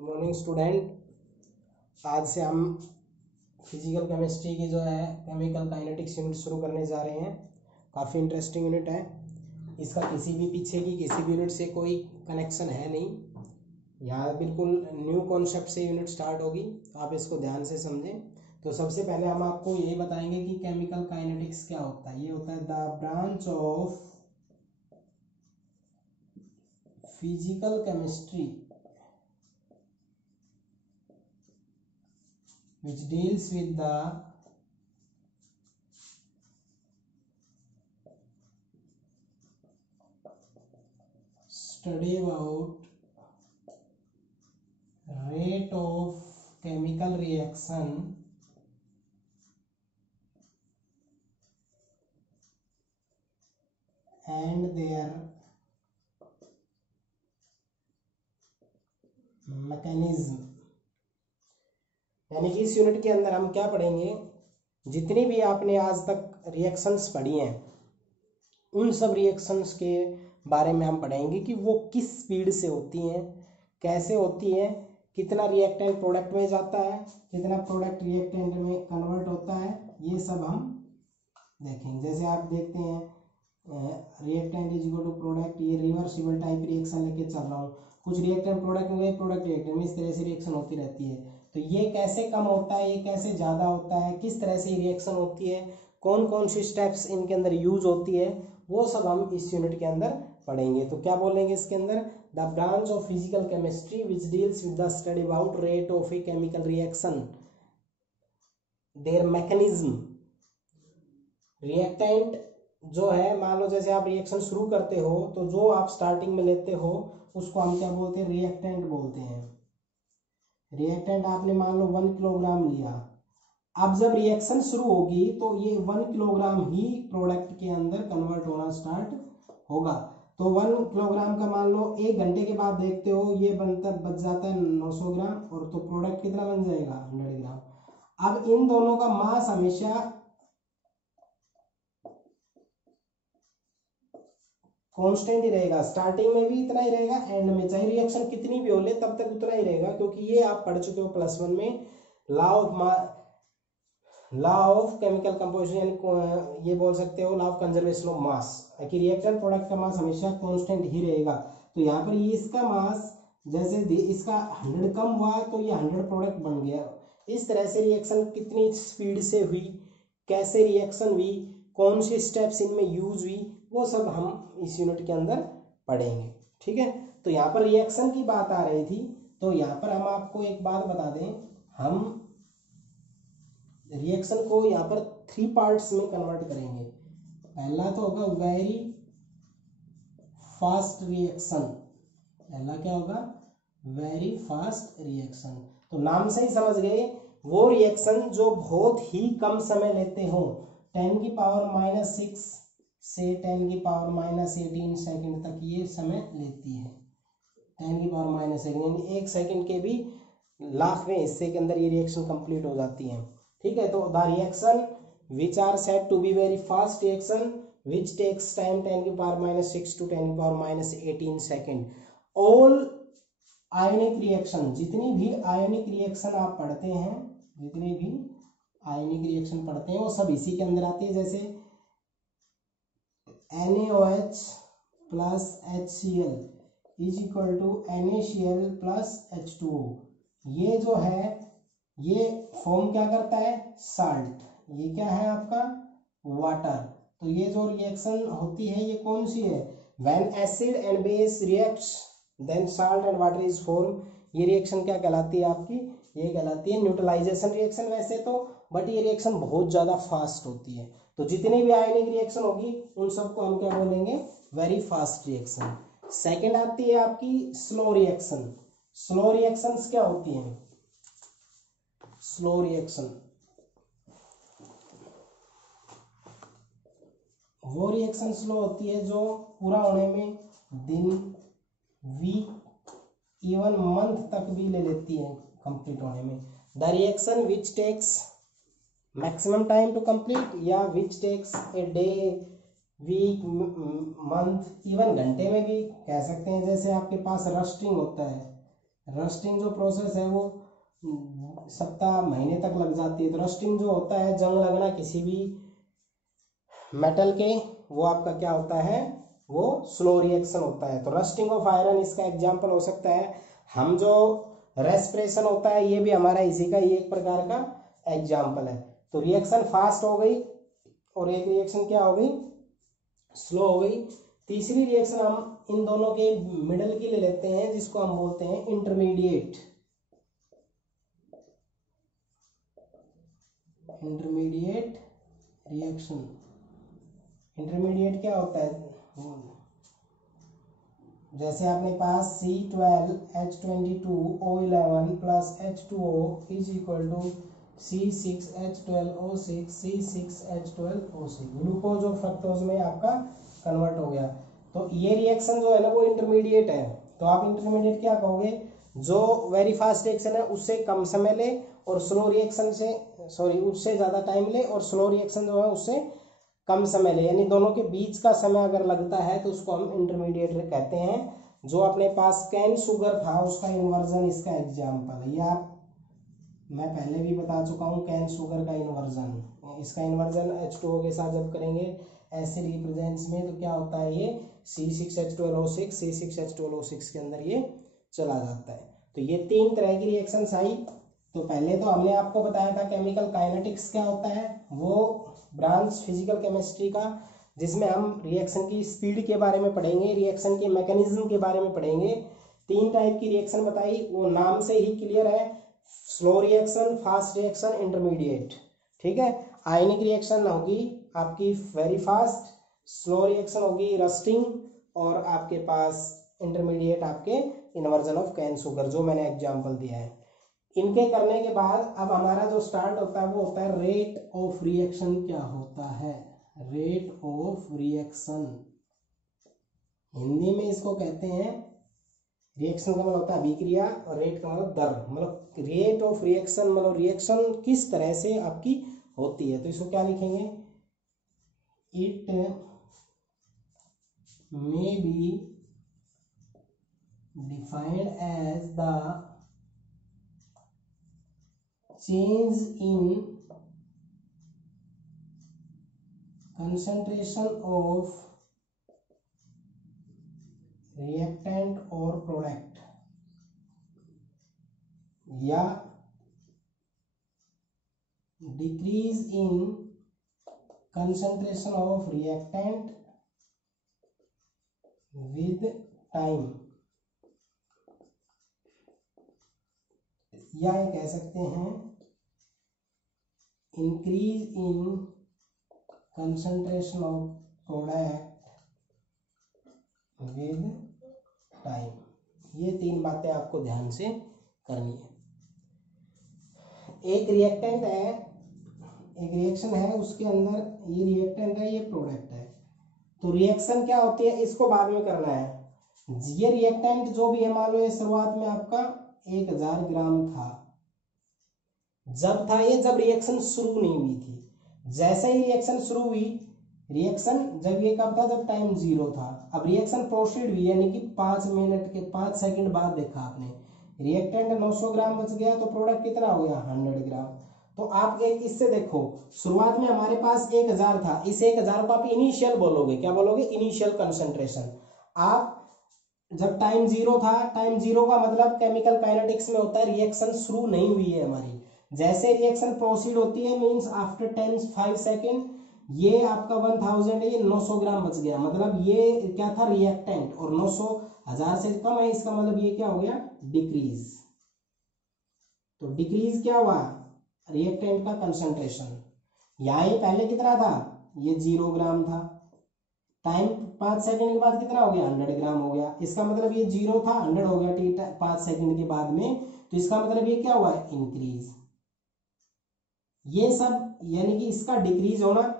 Good morning student. आज से हम फिजिकल केमिस्ट्री की जो है केमिकल काइनेटिक्स यूनिट शुरू करने जा रहे हैं। काफ़ी इंटरेस्टिंग यूनिट है। इसका किसी भी पीछे की किसी भी यूनिट से कोई कनेक्शन है नहीं। यहाँ बिल्कुल न्यू कॉन्सेप्ट से यूनिट स्टार्ट होगी, आप इसको ध्यान से समझें। तो सबसे पहले हम आपको यही बताएंगे कि केमिकल काइनेटिक्स क्या होता है। ये होता है the branch of physical chemistry which deals with the study about rate of chemical reaction and their mechanism। यानी कि इस यूनिट के अंदर हम क्या पढ़ेंगे, जितनी भी आपने आज तक रिएक्शंस पढ़ी हैं उन सब रिएक्शंस के बारे में हम पढ़ेंगे कि वो किस स्पीड से होती हैं, कैसे होती हैं, कितना रिएक्टेंट प्रोडक्ट में जाता है, कितना प्रोडक्ट रिएक्टेंट में कन्वर्ट होता है, ये सब हम देखेंगे। जैसे आप देखते हैं reactant is equal to product, ये रिवर्सिबल टाइप रिएक्शन लेके चल रहा हूँ। कुछ रिएक्टेंट प्रोडक्ट में गए, प्रोडक्ट रिएक्टेंट में, इस तरह से रिएक्शन होती रहती है। तो ये कैसे कम होता है, ये कैसे ज़्यादा होता है, किस तरह से रिएक्शन होती है, कौन कौन सी स्टेप्स इनके अंदर यूज होती है, वो सब हम इस यूनिट के अंदर पढ़ेंगे। तो क्या बोलेंगे इसके अंदर, the branch of physical chemistry which deals with the study about rate of a chemical reaction, there mechanism. Reactant जो है, मान लो जैसे आप रिएक्शन शुरू करते हो तो जो आप स्टार्टिंग में लेते हो उसको हम क्या बोलते हैं, रिएक्टेंट बोलते हैं। रिएक्टेंट आपने मान लो 1 किलोग्राम लिया, अब जब रिएक्शन शुरू होगी तो ये 1 किलोग्राम ही प्रोडक्ट के अंदर कन्वर्ट होना स्टार्ट होगा। तो 1 किलोग्राम का मान लो 1 घंटे के बाद देखते हो ये बच जाता है 900 ग्राम, और तो प्रोडक्ट कितना बन जाएगा, 100 ग्राम। अब इन दोनों का मास हमेशा कांस्टेंट ही रहेगा, स्टार्टिंग में भी इतना ही रहेगा, एंड में चाहे रिएक्शन कितनी भी हो ले तब तक उतना ही रहेगा, क्योंकि ये आप पढ़ चुके हो +1 में लॉ ऑफ केमिकल कंपोजिशन, ये बोल सकते हो law of conservation of mass, कि रिएक्टेंट प्रोडक्ट का मास हमेशा कांस्टेंट ही रहेगा। तो यहाँ पर ये इसका मास जैसे इसका 100 कम हुआ तो ये 100 प्रोडक्ट बन गया। इस तरह से रिएक्शन कितनी स्पीड से हुई, कैसे रिएक्शन हुई, कौन सी स्टेप्स इनमें यूज हुई, वो सब हम इस यूनिट के अंदर पढ़ेंगे। ठीक है, तो यहाँ पर रिएक्शन की बात आ रही थी, तो यहाँ पर हम आपको एक बात बता दें, हम रिएक्शन को यहाँ पर 3 पार्ट्स में कन्वर्ट करेंगे। पहला तो होगा वेरी फास्ट रिएक्शन। पहला क्या होगा, वेरी फास्ट रिएक्शन। तो नाम से ही समझ गए, वो रिएक्शन जो बहुत ही कम समय लेते हो, 10⁻⁻6 से 10⁻⁻18 सेकंड तक ये समय लेती है। 10⁻⁻2 यानी 1 सेकंड के भी लाखवें हिस्से के अंदर ये रिएक्शन कंप्लीट हो जाती है। ठीक है, तो the reaction which are said to be very fast reaction which takes time 10⁻⁻6 to 10⁻⁻18 second. All ionic reaction, जितनी भी आयनिक रिएक्शन आप पढ़ते हैं, जितनी भी आयनिक रिएक्शन पढ़ते हैं वो सब इसी के अंदर आती है। जैसे NaOH plus HCl is equal to NaCl plus H2O। ये जो है ये फॉर्म क्या करता है, साल्ट। ये क्या है आपका, वाटर। तो ये जो रिएक्शन होती है ये कौन सी है, when acid and base reacts then salt and water is form. ये रिएक्शन क्या कहलाती है आपकी, ये कहलाती है न्यूट्रलाइजेशन रिएक्शन वैसे तो, बट ये रिएक्शन बहुत ज़्यादा फास्ट होती है। तो जितनी भी आयनिक रिएक्शन होगी उन सबको हम क्या बोलेंगे, वेरी फास्ट रिएक्शन। सेकेंड आती है आपकी स्लो रिएक्शन। स्लो रिएक्शंस क्या होती हैं, स्लो रिएक्शन वो रिएक्शन स्लो होती है जो पूरा होने में दिन, वीक, इवन मंथ तक भी ले लेती है कंप्लीट होने में। The reaction which takes maximum time to complete, या which takes a day, week, month, even घंटे में भी कह सकते हैं। जैसे आपके पास रस्टिंग होता है, रस्टिंग जो प्रोसेस है वो सप्ताह महीने तक लग जाती है। तो रस्टिंग जो होता है, जंग लगना किसी भी मेटल के, वो आपका क्या होता है, वो स्लो रिएक्शन होता है। तो रस्टिंग ऑफ आयरन इसका एग्जांपल हो सकता है। हम जो रेस्पिरेशन होता है ये भी हमारा इसी का ही एक प्रकार का एग्जांपल है। तो रिएक्शन फास्ट हो गई और एक रिएक्शन क्या हो गई, स्लो हो गई। तीसरी रिएक्शन हम इन दोनों के मिडल की ले लेते हैं, जिसको हम बोलते हैं इंटरमीडिएट। Intermediate reaction. इंटरमीडिएट क्या होता है, जैसे अपने पास C12H22O11 plus H2O is equal to C6H12O6 C6H12O6, glucose और फ्रक्टोज में आपका कन्वर्ट हो गया। तो ये रिएक्शन जो है ना वो इंटरमीडिएट है। तो आप इंटरमीडिएट क्या कहोगे, जो वेरी फास्ट रिएक्शन है उससे कम समय ले और स्लो रिएक्शन से उससे ज़्यादा टाइम ले, और स्लो रिएक्शन जो है उससे कम समय ले, यानी दोनों के बीच का समय अगर लगता है तो उसको हम इंटरमीडिएट कहते हैं। जो अपने पास कैन शुगर था उसका इन्वर्जन इसका एग्जाम्पल है। ये आप मैं पहले भी बता चुका हूँ, कैन शुगर का इन्वर्जन, इसका इन्वर्जन H2O के साथ जब करेंगे एसिड रिप्रेजेंट्स में तो क्या होता है, ये C6H12O6 C6H12O6 के अंदर ये चला जाता है। तो ये तीन तरह की रिएक्शंस आई। तो पहले तो हमने आपको बताया था केमिकल काइनेटिक्स क्या होता है, वो ब्रांच फिजिकल केमिस्ट्री का, जिसमें हम रिएक्शन की स्पीड के बारे में पढ़ेंगे, रिएक्शन के मैकेनिज्म के बारे में पढ़ेंगे। तीन टाइप की रिएक्शन बताई, वो नाम से ही क्लियर है, slow reaction, fast reaction, intermediate. ठीक है, आयनिक रिएक्शन होगी आपकी वेरी फास्ट, स्लो रिएक्शन होगी रस्टिंग, और आपके पास इंटरमीडिएट आपके इन्वर्जन ऑफ कैन शुगर, जो मैंने एग्जांपल दिया है। इनके करने के बाद अब हमारा जो स्टार्ट होता है वो होता है रेट ऑफ रिएक्शन। क्या होता है रेट ऑफ रिएक्शन, हिंदी में इसको कहते हैं, रिएक्शन का मतलब होता है अभिक्रिया और रेट का मतलब दर, मतलब रेट ऑफ रिएक्शन मतलब रिएक्शन किस तरह से आपकी होती है। तो इसको क्या लिखेंगे, it may be defined as the change in concentration of reactant or product, या decrease in concentration of reactant with time, या ये कह सकते हैं increase in concentration of product with time. ये तीन बातें आपको ध्यान से करनी है। एक रिएक्टेंट है, एक रिएक्शन है, उसके अंदर ये रिएक्टेंट है, ये प्रोडक्ट है। तो रिएक्शन क्या होती है इसको बाद में करना है। ये रिएक्टेंट जो भी है, मान लो ये शुरुआत में आपका 1000 ग्राम था, जब था ये जब रिएक्शन शुरू नहीं हुई थी। जैसे ही रिएक्शन शुरू हुई, रिएक्शन जब ये कब था, जब टाइम 0 था। अब रिएक्शन प्रोसीड हुई, यानी कि 5 मिनट के 5 सेकंड बाद देखा आपने, रिएक्टेंट 900 ग्राम बच गया, तो प्रोडक्ट कितना हो गया 100 ग्राम। तो आप एक इससे देखो, शुरुआत में हमारे पास 1000 था, इस 1000 को आप इनिशियल बोलोगे, क्या बोलोगे, इनिशियल कंसंट्रेशन। आप जब टाइम 0 था, टाइम 0 का मतलब केमिकल काइनेटिक्स में होता है रिएक्शन शुरू नहीं हुई है हमारी। जैसे रिएक्शन प्रोसीड होती है, मींस आफ्टर 5 सेकेंड, ये आपका 1000 है, ये 900 ग्राम बच गया, मतलब ये क्या था रिएक्टेंट, और 900 1000 से कम है, इसका मतलब ये क्या हो गया डिक्रीज। तो डिक्रीज क्या हुआ, रिएक्टेंट का कंसंट्रेशन। यहाँ ये पहले कितना था, ये 0 ग्राम था, टाइम 5 सेकंड के बाद कितना हो गया 100 ग्राम हो गया। इसका मतलब ये 0 था, 100 हो गया ठीक 5 सेकंड के बाद में, तो इसका मतलब ये क्या हुआ इंक्रीज। ये सब यानी कि इसका डिक्रीज होना,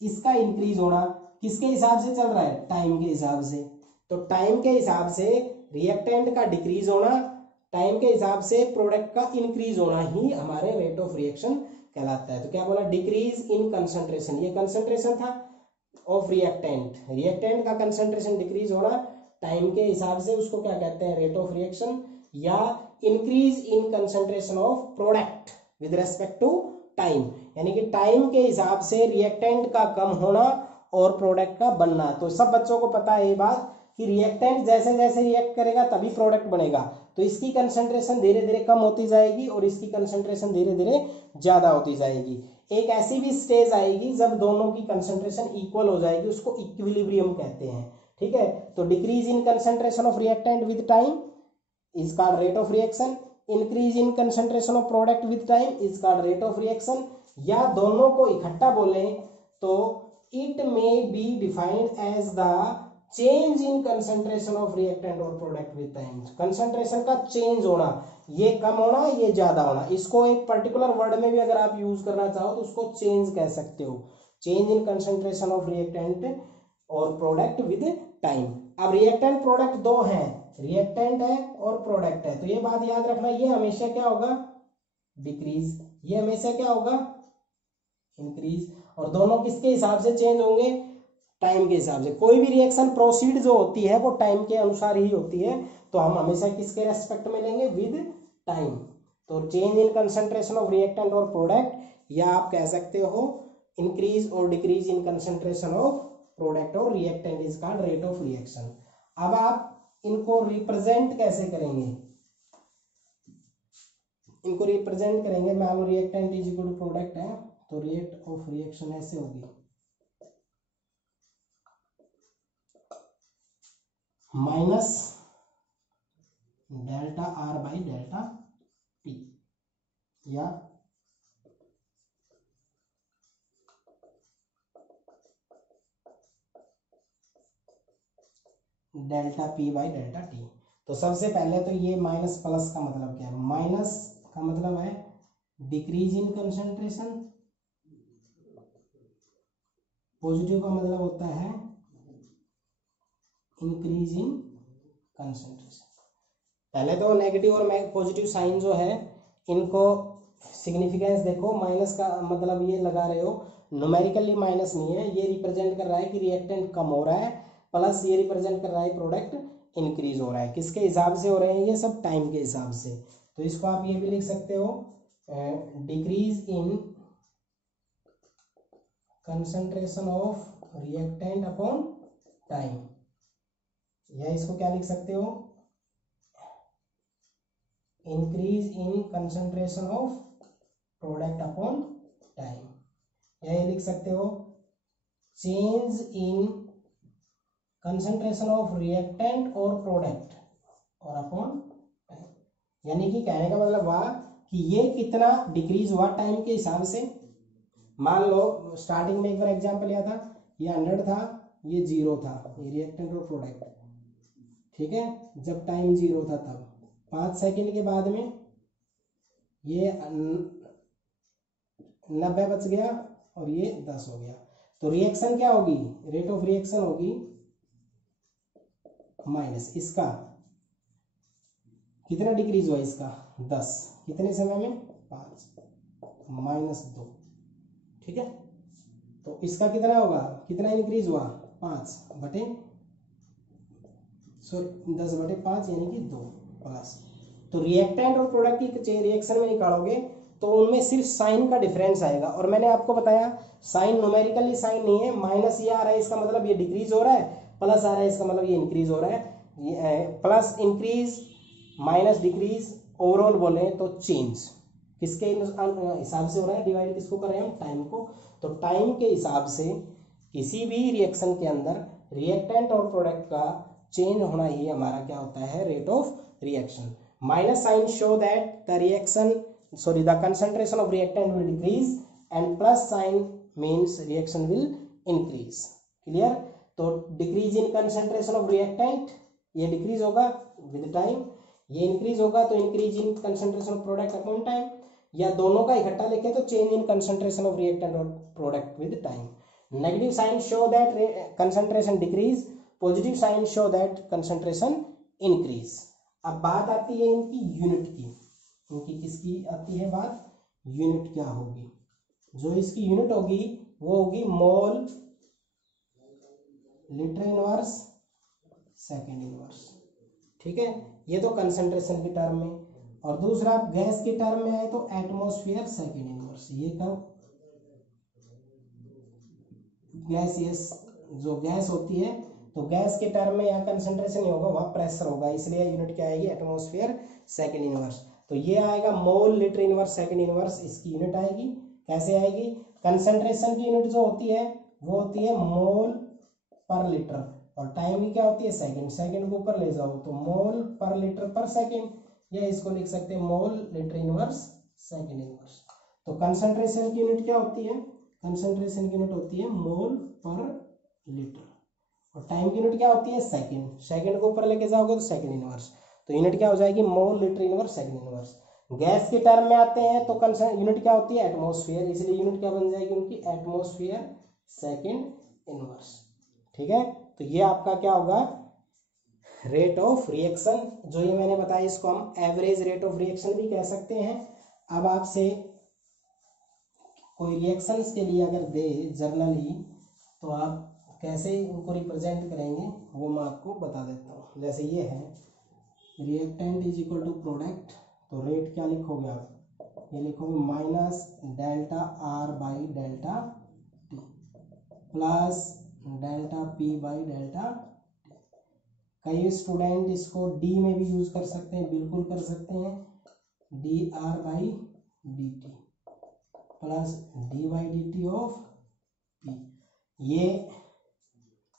इसका इंक्रीज होना किसके हिसाब से चल रहा है, टाइम के हिसाब से। तो टाइम के हिसाब से रिएक्टेंट का डिक्रीज होना, टाइम के हिसाब से प्रोडक्ट का इंक्रीज होना ही हमारे रेट ऑफ रिएक्शन कहलाता है। तो क्या बोला, डिक्रीज इन कंसंट्रेशन, ये कंसंट्रेशन था ऑफ रिएक्टेंट, रिएक्टेंट का कंसंट्रेशन डिक्रीज होना टाइम के हिसाब से, उसको क्या कहते हैं रेट ऑफ रिएक्शन। या increase in concentration of product with respect to time, यानी कि टाइम के हिसाब से रिएक्टेंट का कम होना और प्रोडक्ट का बनना। तो सब बच्चों को पता है ये बात कि रिएक्टेंट जैसे जैसे रिएक्ट करेगा तभी प्रोडक्ट बनेगा, तो इसकी कंसंट्रेशन धीरे धीरे कम होती जाएगी और इसकी कंसंट्रेशन धीरे धीरे ज्यादा होती जाएगी। एक ऐसी भी स्टेज आएगी जब दोनों की कंसंट्रेशन इक्वल हो जाएगी, उसको इक्विलिब्रियम कहते हैं। ठीक है, तो decrease in concentration of reactant with time is called rate of reaction, increase in concentration of product with time is called rate of reaction, या दोनों को इकट्ठा बोलें तो it may be defined as the change in concentration of reactant और product with time. Concentration का change होना, ये कम होना ये ज्यादा होना, इसको एक पर्टिकुलर वर्ड में भी अगर आप यूज करना चाहो तो उसको चेंज कह सकते हो, change in concentration of reactant और प्रोडक्ट विद टाइम। अब रिएक्टेंट प्रोडक्ट दो हैं, रिएक्टेंट है और प्रोडक्ट है, तो ये बात याद रखना, ये हमेशा क्या होगा डिक्रीज, ये हमेशा क्या होगा इंक्रीज, और दोनों किसके हिसाब से चेंज होंगे टाइम के हिसाब से। कोई भी रिएक्शन प्रोसीड जो होती है वो टाइम के अनुसार ही होती है, तो हम हमेशा किसके रेस्पेक्ट में लेंगे विद टाइम। तो change in concentration of reactant और प्रोडक्ट, या आप कह सकते हो इंक्रीज और decrease in concentration of product और reactant is called rate of reaction. अब आप इनको रिप्रेजेंट कैसे करेंगे, इनको रिप्रेजेंट करेंगे, मान लो reactant is equal to product है, तो रेट ऑफ रिएक्शन ऐसे होगी minus delta R by delta T, या delta P by delta T. तो सबसे पहले तो ये माइनस प्लस का मतलब क्या है, माइनस का मतलब है डिक्रीज इन कंसंट्रेशन, पॉजिटिव का मतलब होता है इंक्रीज इन कंसंट्रेशन। पहले तो नेगेटिव और पॉजिटिव साइन जो है इनको सिग्निफिकेंस देखो, माइनस का मतलब ये लगा रहे हो न्यूमेरिकली माइनस नहीं है, ये रिप्रेजेंट कर रहा है कि रिएक्टेंट कम हो रहा है, प्लस ये रिप्रेजेंट कर रहा है प्रोडक्ट इंक्रीज हो रहा है। किसके हिसाब से हो रहे हैं ये सब टाइम के हिसाब से, तो इसको आप ये भी लिख सकते हो decrease in concentration of reactant upon time, या इसको क्या लिख सकते हो increase in concentration of product upon time, या ये लिख सकते हो change in concentration of reactant और प्रोडक्ट और अपॉन टाइम। यानी कि कहने का मतलब हुआ कि ये कितना डिक्रीज हुआ टाइम के हिसाब से। मान लो स्टार्टिंग में एक बार एग्जांपल लिया था, ये 100 था, ये 0 था, ये रिएक्टेंट और प्रोडक्ट, ठीक है, जब टाइम 0 था तब 5 सेकंड के बाद में ये 90 बच गया और ये 10 हो गया, तो रिएक्शन क्या होगी, रेट ऑफ रिएक्शन होगी माइनस इसका, कितना डिक्रीज हुआ इसका 10, कितने समय में 5 माइनस 2, ठीक है, तो इसका कितना होगा, कितना इंक्रीज हुआ 5 बटे 10/5 यानी कि 2 प्लस। तो रिएक्टेंट और प्रोडक्ट की रिएक्शन में निकालोगे तो उनमें सिर्फ साइन का डिफरेंस आएगा, और मैंने आपको बताया साइन न्यूमेरिकली साइन नहीं है, माइनस ये आ रहा है इसका मतलब ये डिक्रीज हो रहा है, प्लस आ रहा है इसका मतलब ये इंक्रीज हो रहा है, plus increase minus decrease overall बोले तो चेंज किसके हिसाब से हो रहा है, डिवाइड किसको कर रहे हैं हम टाइम को। तो टाइम के हिसाब से किसी भी रिएक्शन के अंदर रिएक्टेंट और प्रोडक्ट का चेंज होना ही हमारा क्या होता है rate of reaction. Minus sign show that the reaction the concentration of reactant will decrease and plus sign means reaction will increase, clear। तो decrease in concentration of reactant ये decrease होगा with time, ये increase होगा तो increase in concentration of product upon time, या दोनों का इकट्ठा लिखे तो change in concentration of reactant or product with time। negative sign show that concentration decrease, positive sign show that concentration increase। अब बात आती है इनकी यूनिट की, इनकी किसकी आती है बात, यूनिट क्या होगी, जो इसकी यूनिट होगी वो होगी mole litre inverse second inverse, ठीक है, ये तो कंसंट्रेशन की टर्म में। और दूसरा गैस की टर्म में आए तो एटमॉस्फेयर सेकेंड इनवर्स। ये कब गैसियस जो गैस होती है तो गैस के टर्म में यहाँ कंसंट्रेशन नहीं होगा, वहाँ प्रेशर होगा, इसलिए यूनिट क्या आएगी एटमॉस्फेयर सेकेंड इनवर्स। तो ये आएगा mole litre inverse second inverse, इसकी यूनिट आएगी। कैसे आएगी? कंसंट्रेशन की यूनिट जो होती है वो होती है मोल पर लीटर, और टाइम की क्या होती है सेकंड। सेकंड को ऊपर ले जाओ तो मोल पर लीटर पर सेकंड, या इसको लिख सकते हैं mole litre inverse second inverse. तो कंसंट्रेशन की यूनिट क्या होती है? कंसंट्रेशन की यूनिट होती है मोल पर लीटर, और टाइम की यूनिट क्या होती है सेकंड। सेकंड को ऊपर लेके जाओगे तो सेकंड इनवर्स, तो यूनिट क्या हो जाएगी mole litre inverse second inverse. Gas के टर्म में आते हैं तो यूनिट क्या होती है एटमॉस्फेयर, इसलिए यूनिट क्या बन जाएगी उनकी एटमॉस्फेयर सेकंड इनवर्स। ठीक है, तो ये आपका क्या होगा रेट ऑफ रिएक्शन। जो ये मैंने बताया इसको हम एवरेज रेट ऑफ रिएक्शन भी कह सकते हैं। अब आपसे कोई रिएक्शंस के लिए अगर दे जर्नली तो आप कैसे उनको रिप्रेजेंट करेंगे वो मैं आपको बता देता हूँ। जैसे ये है reactant is equal to product, तो रेट क्या लिखोगे आप? ये लिखोगे minus delta R by delta T plus delta P by delta T. कई स्टूडेंट इसको डी में भी यूज कर सकते हैं, बिल्कुल कर सकते हैं, D R by D T plus D by D T of P. ये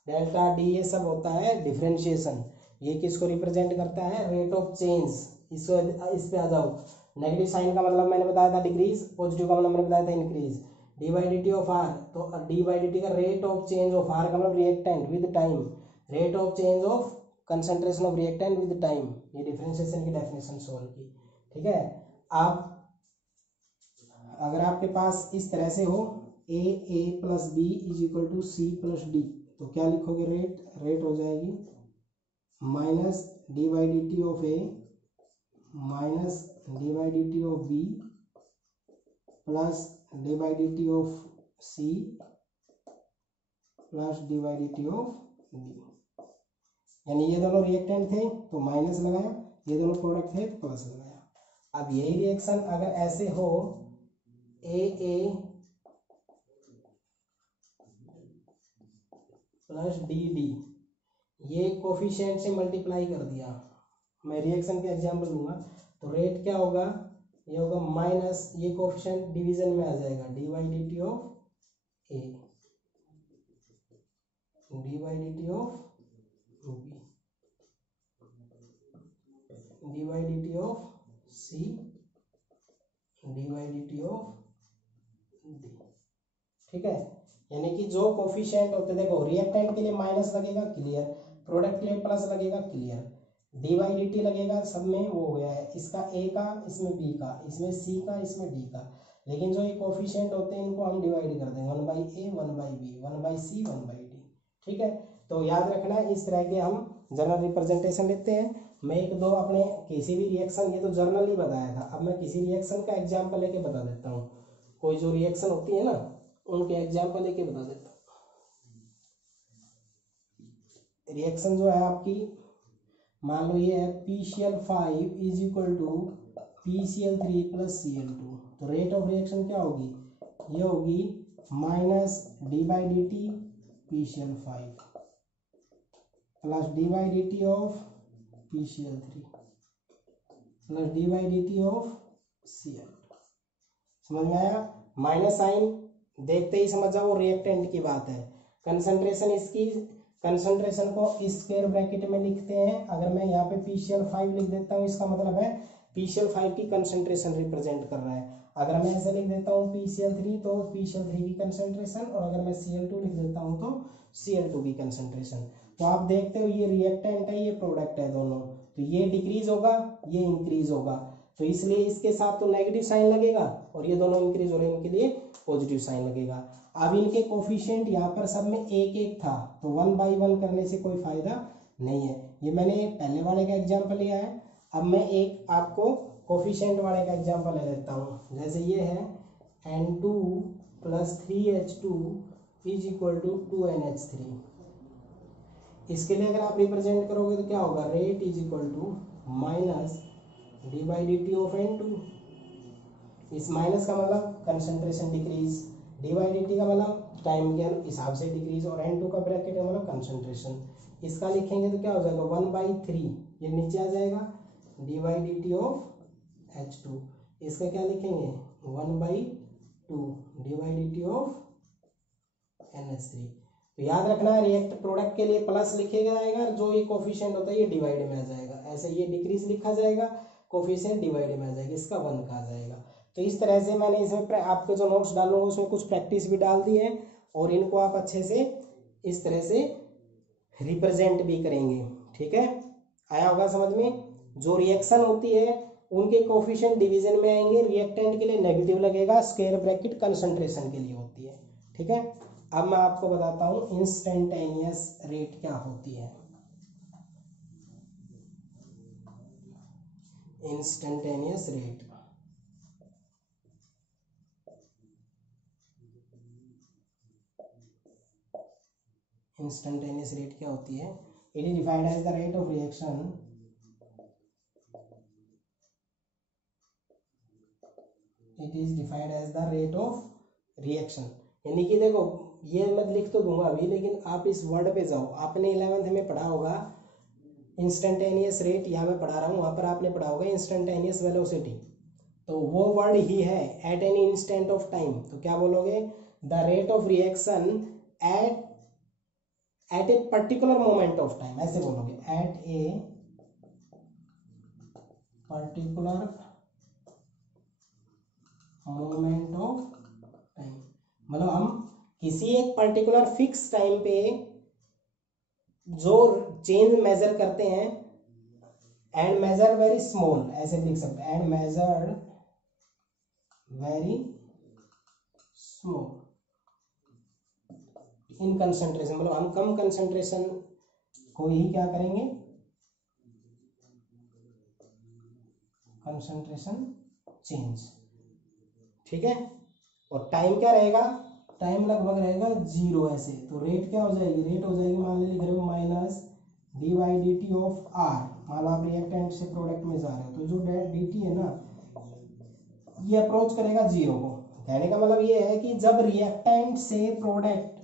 डेल्टा डी ये सब होता है डिफरेंशिएशन। ये किसको रिप्रेजेंट करता है? Rate of change. इसको इस पे आ जाओ। नेगेटिव साइन का मतलब मैंने बताया था डिक्रीज, पॉजिटिव का मतलब मैंने बताया था increase. D by D T of R, तो डी बाई डी टी का rate of change of R का मतलब reactant with time, rate of change of concentration of reactant with time. ये डिफरेंशिएशन की डेफिनेशन सॉल्व की। ठीक है, आप अगर आपके पास इस तरह से हो A plus B is equal to C plus D, तो क्या लिखोगे? रेट हो जाएगी minus D by D T of A minus D by D T of B plus D by D T of C plus D by D T of D. यानी ये दोनों reactant थे तो माइनस लगाया, ये दोनों प्रोडक्ट थे तो प्लस लगाया। अब यही रिएक्शन अगर ऐसे हो ए प्लस डी डी, ये कोफिशिएंट से मल्टीप्लाई कर दिया, मैं रिएक्शन के एग्जांपल दूंगा, तो रेट क्या होगा? ये होगा माइनस, ये कोफिशिएंट डिवीजन में आ जाएगा, D by D T of A D by D T of B D by D T of C D by D T of D. ठीक है, यानी कि जो कोफिशिएंट होते, देखो रिएक्टेंट के लिए माइनस लगेगा क्लियर, प्रोडक्ट के लिए प्लस लगेगा clear, D by D T लगेगा, सब में वो हो गया है, इसका ए का, इसमें बी का, इसमें सी का, इसमें डी का। लेकिन जो ये कोफिशिएंट होते हैं इनको हम डिवाइड कर देंगे, 1 by A 1 by B 1 by C 1 by D. ठीक है, तो याद रखना इस तरह के हम जर्नल रिप्रेजेंटेशन लिखते हैं। मैं एक दो अपने किसी भी रिएक्शन, ये तो जर्नल ही बताया था, अब मैं किसी रिएक्शन का एग्जाम्पल लेके बता देता हूँ। कोई जो रिएक्शन होती है ना उनके एग्जाम्पल लेके बता देता हूँ। रिएक्शन जो है आपकी, मान लो ये है PCl5 is equal to PCl3 plus Cl2, तो रेट ऑफ रिएक्शन क्या होगी? ये होगी minus D by D T PCl5 plus D by D T of PCl3 plus D by D T of Cl2। समझ में आया? माइनस साइन देखते ही समझ जाओ रिएक्टेंट की बात है। कंसंट्रेशन, इसकी कंसंट्रेशन को स्क्वायर ब्रैकेट में लिखते हैं। अगर मैं यहाँ पे PCl5 लिख देता हूँ, इसका मतलब है PCl5 की कंसंट्रेशन रिप्रेजेंट कर रहा है। अगर मैं ऐसे लिख देता हूँ PCl3 तो PCl3 की कंसंट्रेशन, और अगर मैं Cl2 लिख देता हूँ तो Cl2 की कंसंट्रेशन। तो आप देखते हो ये रिएक्टेंट है, ये प्रोडक्ट है दोनों, तो ये डिक्रीज होगा, ये इंक्रीज होगा, तो इसलिए इसके साथ तो नेगेटिव साइन लगेगा, और ये दोनों इंक्रीज हो रहे हैं इनके लिए पॉजिटिव साइन लगेगा। अब इनके कोफिशिएंट यहाँ पर सब में एक एक था, तो 1 बाई 1 करने से कोई फायदा नहीं है। ये मैंने पहले वाले का एग्जाम्पल लिया है। अब मैं एक आपको कोफिशिएंट वाले का एग्जाम्पल ले लेता हूँ। जैसे ये है N2 plus 3H2 is equal to 2NH3। इसके लिए अगर आप रिप्रेजेंट करोगे तो क्या होगा, rate is equal to minus D by D T of N2। इस माइनस का मतलब concentration decrease, D by D T का मतलब टाइम के हिसाब से डिक्रीज, और N2 का ब्रैकेट का मतलब कंसंट्रेशन। इसका लिखेंगे तो क्या हो जाएगा 1/3, ये नीचे आ जाएगा, D by D T of H2। इसका क्या लिखेंगे 1/2 D by D T of NH3। तो याद रखना है रिएक्ट प्रोडक्ट के लिए प्लस लिखेगा जाएगा, जो ये कोफिशिएंट होता है ये डिवाइड में आ जाएगा, ऐसे ये डिक्रीज लिखा जाएगा, कोफिशिएंट डिवाइड में आ जाएगा, इसका 1 का आ जाएगा। तो इस तरह से मैंने इसमें आपको जो नोट्स डालूंगा उसमें कुछ प्रैक्टिस भी डाल दी है, और इनको आप अच्छे से इस तरह से रिप्रेजेंट भी करेंगे। ठीक है, आया होगा समझ में। जो रिएक्शन होती है उनके कोफिशिएंट डिवीजन में आएंगे, रिएक्टेंट के लिए नेगेटिव लगेगा, स्क्वायर ब्रैकेट कंसंट्रेशन के लिए होती है। ठीक है, अब मैं आपको बताता हूं इंस्टेंटेनियस रेट क्या होती है। इंस्टेंटेनियस रेट, इंस्टेंटेनियस रेट क्या होती है, it is defined as the rate of reaction it is defined as the rate of reaction. यानी कि देखो ये मैं लिख तो दूंगा अभी, लेकिन आप इस वर्ड पे जाओ। आपने 11th में पढ़ा होगा इंस्टेंटेनियस रेट, यहाँ मैं पढ़ा रहा हूँ, वहाँ पर आपने पढ़ा होगा इंस्टेंटेनियस वेलोसिटी। तो वो वर्ड ही है at any instant of time. तो क्या बोलोगे, the rate of reaction at a particular moment of time, ऐसे बोलोगे, at a particular moment of time. मतलब हम किसी एक पर्टिकुलर फिक्स टाइम पे जो चेंज मेजर करते हैं, एंड मेजर वेरी स्मॉल, ऐसे लिख सकते हैं, and measured very small in concentration. मतलब हम कम कंसंट्रेशन को ही क्या करेंगे, कंसंट्रेशन चेंज। ठीक है, और टाइम क्या रहेगा, टाइम लगभग रहेगा 0 ऐसे। तो रेट क्या हो जाएगी, रेट हो जाएगी, मान लीजिए लिख रहे हो minus D by D T of R. मान लो आप रिएक्टेंट से प्रोडक्ट में जा रहे हो, तो जो डी टी है ना, ये अप्रोच करेगा 0 को। कहने का मतलब ये है कि जब रिएक्टेंट से प्रोडक्ट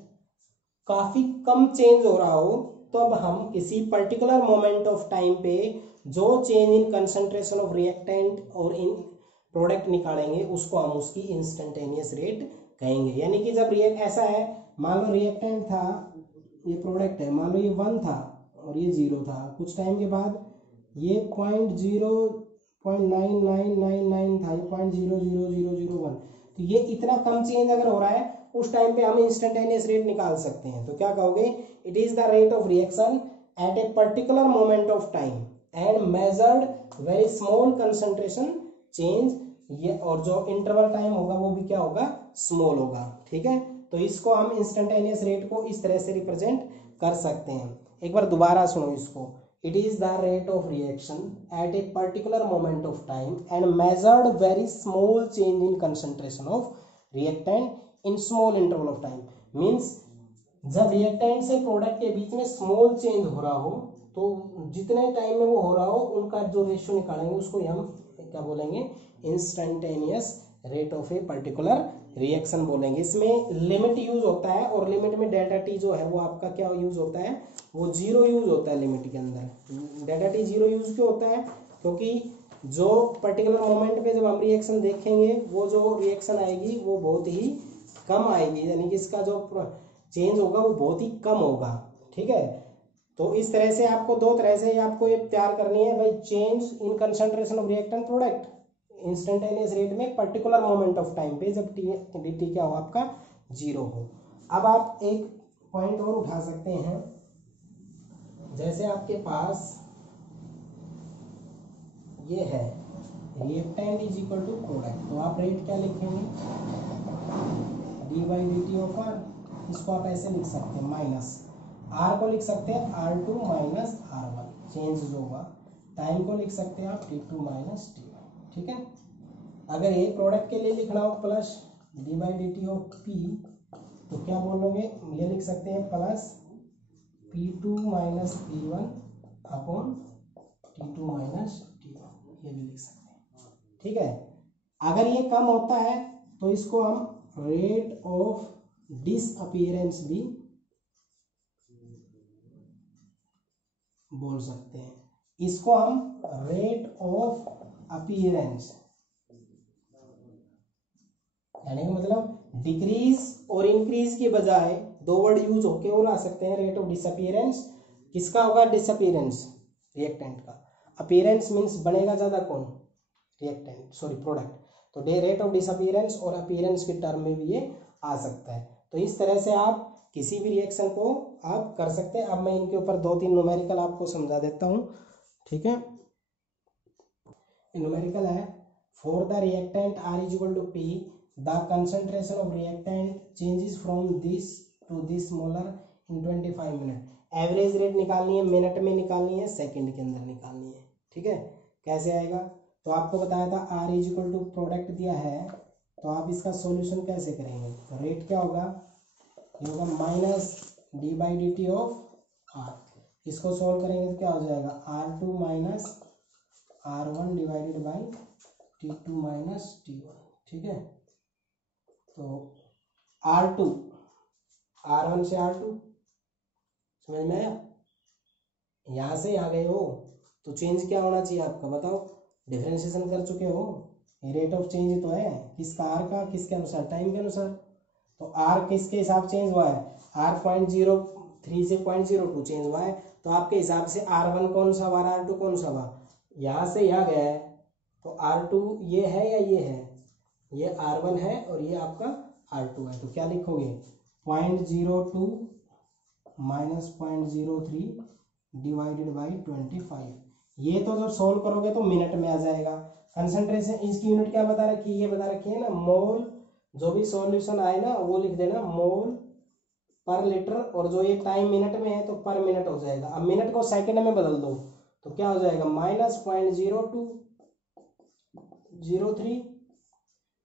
काफी कम चेंज हो रहा हो, तो अब हम किसी पर्टिकुलर मोमेंट ऑफ टाइम पे जो change in concentration of reactant और इन प्रोडक्ट निकालेंगे उसको हम उसकी इंस्टेंटेनियस रेट कहेंगे। यानी कि जब रिएक्ट ऐसा है, मान लो रिएक्टेंट था, ये प्रोडक्ट है, मान लो ये 1 था और ये 0 था, कुछ टाइम के बाद ये 0.99999 था, ये 0.00001। तो ये इतना कम चेंज अगर हो रहा है उस टाइम पे हम इंस्टेंटेनियस रेट निकाल सकते हैं। तो क्या कहोगे, it is the rate of reaction at a particular moment of time and measured very small concentration change. ये और जो इंटरवल टाइम होगा वो भी क्या होगा, स्मॉल होगा। ठीक है, तो इसको हम इंस्टेंटेनियस रेट को इस तरह से रिप्रेजेंट कर सकते हैं। एक बार दोबारा सुनो इसको, it is the rate of reaction at a particular moment of time and measured very small change in concentration of reactant in small interval of time. Means जब रिएक्टेंट से प्रोडक्ट के बीच में स्मॉल चेंज हो रहा हो, तो जितने time में वो हो रहा हो उनका जो रेशियो निकालेंगे उसको हम क्या बोलेंगे, instantaneous rate of a particular reaction बोलेंगे। इसमें लिमिट यूज होता है, और लिमिट में डेल्टा टी जो है वो आपका क्या यूज होता है, वो 0 यूज होता है लिमिट के अंदर। डेल्टा टी 0 यूज क्यों होता है, क्योंकि जो पर्टिकुलर मोमेंट पे जब हम रिएक्शन देखेंगे वो जो रिएक्शन आएगी वो बहुत ही कम आएगी, यानी कि इसका जो चेंज होगा वो बहुत ही कम होगा। ठीक है, तो इस तरह से आपको दो तरह से आपको ये तैयार करनी है भाई, change in concentration of reactant product instantaneous rate में पर्टिकुलर मोमेंट ऑफ टाइम पे जब डी टी क्या हो आपका 0 हो। अब आप एक पॉइंट और उठा सकते हैं, जैसे आपके पास ये है reactant is equal to product, तो आप रेट क्या लिखेंगे, D by D T of R. इसको आप ऐसे लिख सकते हैं, माइनस आर को लिख सकते हैं R2 माइनस R1 चेंज जो होगा, टाइम को लिख सकते हैं आप T2 माइनस T1। ठीक है, अगर एक प्रोडक्ट के लिए लिखना हो plus D by D T of P, तो क्या बोलोगे, ये लिख सकते हैं plus P P2 minus P1 upon T2 minus T1, ये भी लिख सकते हैं। ठीक है, अगर ये कम होता है तो इसको हम रेट ऑफ डिसअपीयरेंस भी बोल सकते हैं। इसको हम रेट ऑफ अपीयरेंस, यानी कि मतलब डिक्रीज और इंक्रीज की बजाय दो वर्ड यूज होके और आ सकते हैं। रेट ऑफ डिसअपीयरेंस किसका होगा? डिसअपीयरेंस रिएक्टेंट का। अपीयरेंस मींस बनेगा ज्यादा कौन? Reactant, sorry product. तो रेट ऑफ डिसअपीयरेंस और अपीयरेंस के टर्म में भी ये आ सकता है। तो इस तरह से आप किसी भी रिएक्शन को आप कर सकते हैं। अब मैं इनके ऊपर 2-3 न्यूमेरिकल आपको समझा देता हूँ। ठीक है, न्यूमेरिकल है for the reactant R is equal to P, the concentration of reactant changes from this to this molar in 25 minute. Average rate निकालनी है, मिनट में निकालनी है, सेकंड के अंदर निकालनी है। ठीक है, कैसे आएगा? तो आपको बताया था R is equal to product दिया है, तो आप इसका सॉल्यूशन कैसे करेंगे? तो रेट क्या होगा? ये होगा minus D by D T of R। इसको सॉल्व करेंगे तो क्या हो जाएगा? R2 minus R1 divided by T2 minus T1। ठीक है, तो R2 R1 से R2 समझ में आया? यहाँ से यहाँ गए हो तो चेंज क्या होना चाहिए आपका? बताओ, डिफरेंशिएशन कर चुके हो, रेट ऑफ चेंज तो है किसका? R का, किसके अनुसार? टाइम के अनुसार। तो R किसके हिसाब चेंज हुआ है? R 0.03 से 0.02 चेंज हुआ है। तो आपके हिसाब से R1 कौन सा हुआ, R2 कौन सा हुआ? यहाँ से यहाँ गया है तो R2 ये है या ये है? ये R1 है और ये आपका R2 है। तो क्या लिखोगे? 0.02 माइनस 0.03 डिवाइडेड बाई 25। ये तो जब सोल्व करोगे तो मिनट में आ जाएगा। कंसंट्रेशन, इसकी यूनिट क्या बता रखी है? ये बता रखी है ना मोल। जो भी सॉल्यूशन आए ना वो लिख देना मोल पर लीटर, और जो ये टाइम मिनट में है तो पर मिनट हो जाएगा। अब मिनट को सेकंड में बदल दो तो क्या हो जाएगा? माइनस 0.0203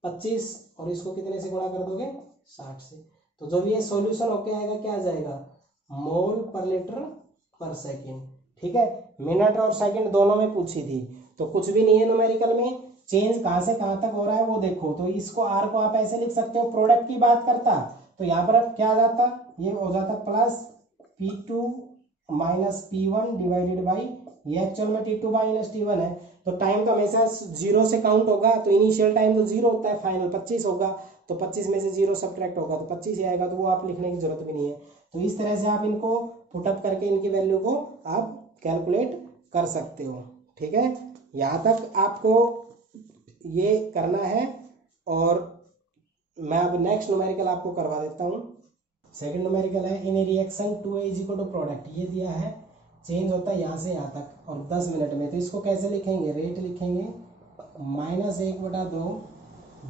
25, और इसको कितने से गुणा कर दोगे? 60 से। तो जब ये सॉल्यूशन होके आएगा क्या आ जाएगा? मोल पर लीटर पर सेकेंड। ठीक है, मिनट और सेकंड दोनों में पूछी थी, तो कुछ भी नहीं है न्यूमेरिकल में। चेंज कहाँ से कहाँ तक हो रहा है वो देखो। तो इसको R को आप ऐसे लिख सकते हो, प्रोडक्ट की बात करता तो यहाँ पर क्या आ जाता? ये हो जाता plus P2 minus P1 divided by, ये एक्चुअल में T2 माइनस T1 है। तो टाइम तो हमेशा 0 से काउंट होगा, तो इनिशियल टाइम तो 0 होता है, फाइनल 25 होगा। तो 25 में से 0 सब्ट्रैक्ट होगा तो 25 ही आएगा, तो वो आप लिखने की जरूरत भी नहीं है। तो इस तरह से आप इनको पुटअप करके इनकी वैल्यू को आप कैलकुलेट कर सकते हो। ठीक है, यहाँ तक आपको ये करना है। और मैं अब नेक्स्ट न्यूमेरिकल आपको करवा देता हूँ। सेकंड न्यूमेरिकल है in reaction 2A is equal to product. ये दिया है, चेंज होता है यहाँ से यहाँ तक और 10 मिनट में। तो इसको कैसे लिखेंगे? रेट लिखेंगे -1/2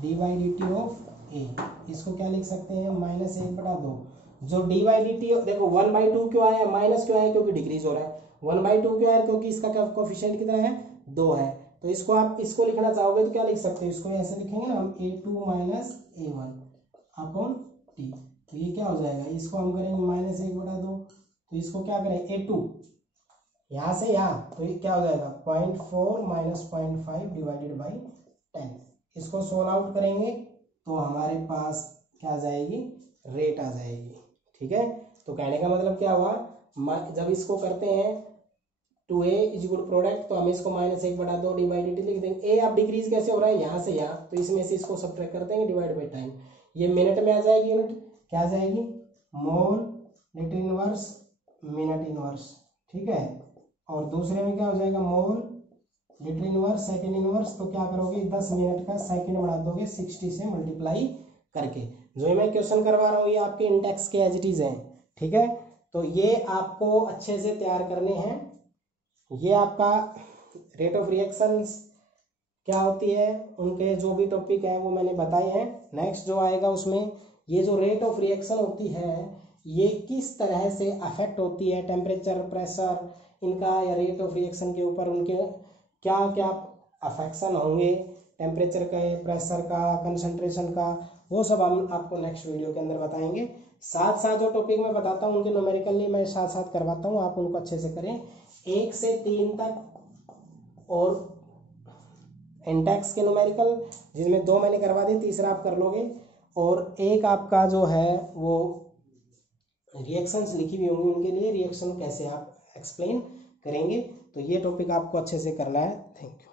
D by D T of A. इसको क्या लिख सकते हैं? -1/2। जो डी बाई डी टी, देखो 1/2 क्यों आया, माइनस क्यों आया? क्योंकि डिक्रीज हो रहा है। 1/2 क्यों आया? क्योंकि इसका कोफिशिएंट कितना है? 2 है। तो इसको आप इसको लिखना चाहोगे तो क्या लिख सकते हो? इसको ऐसे लिखेंगे ना हम, A2 minus A1 upon T. तो ये क्या हो जाएगा? इसको हम करेंगे -1/2, तो इसको क्या करें? A2 यहाँ से यहाँ, तो ये क्या हो जाएगा? 0.4 माइनस 0.5 डिवाइडेड बाई 10। इसको सोल्व आउट करेंगे तो हमारे पास क्या आ जाएगी? रेट आ जाएगी। ठीक है, तो कहने का मतलब क्या हुआ? जब इसको करते हैं 2A is equal to product, तो हम इसको -1/2 डिवाइडेड लिख देंगे। ए अब डिक्रीज कैसे हो रहा है? यहाँ से यहाँ, तो इसमें से इसको सब्ट्रैक्ट कर देंगे डिवाइड बाई टाइम। ये मिनट में आ जाएगी यूनिट, क्या आ जाएगी? Mole litre inverse minute inverse. ठीक है, और दूसरे में क्या हो जाएगा? Mole litre inverse second inverse. तो क्या करोगे? 10 मिनट का सेकंड बढ़ा दोगे 60 से मल्टीप्लाई करके। जो मैं क्वेश्चन करवा रहा हूँ ये आपके इंडेक्स के एज इट इज हैं। ठीक है, तो ये आपको अच्छे से तैयार करने हैं। ये आपका रेट ऑफ रिएक्शंस क्या होती है, उनके जो भी टॉपिक है वो मैंने बताए हैं। नेक्स्ट जो आएगा उसमें ये जो रेट ऑफ रिएक्शन होती है ये किस तरह से अफेक्ट होती है, टेम्परेचर, प्रेशर इनका, या रेट ऑफ रिएक्शन के ऊपर उनके क्या क्या अफेक्शन होंगे, टेम्परेचर का, प्रेशर का, कंसंट्रेशन का, वो सब हम आपको नेक्स्ट वीडियो के अंदर बताएंगे। साथ साथ जो टॉपिक मैं बताता हूँ उनके न्यूमेरिकली मैं साथ साथ करवाता हूँ, आप उनको अच्छे से करें 1 से 3 तक, और इंटेक्स के न्यूमेरिकल जिसमें 2 मैंने करवा दिए, तीसरा आप कर लोगे। और एक आपका जो है वो रिएक्शंस लिखी हुई होंगी, उनके लिए रिएक्शन कैसे आप एक्सप्लेन करेंगे, तो ये टॉपिक आपको अच्छे से करना है। Thank you.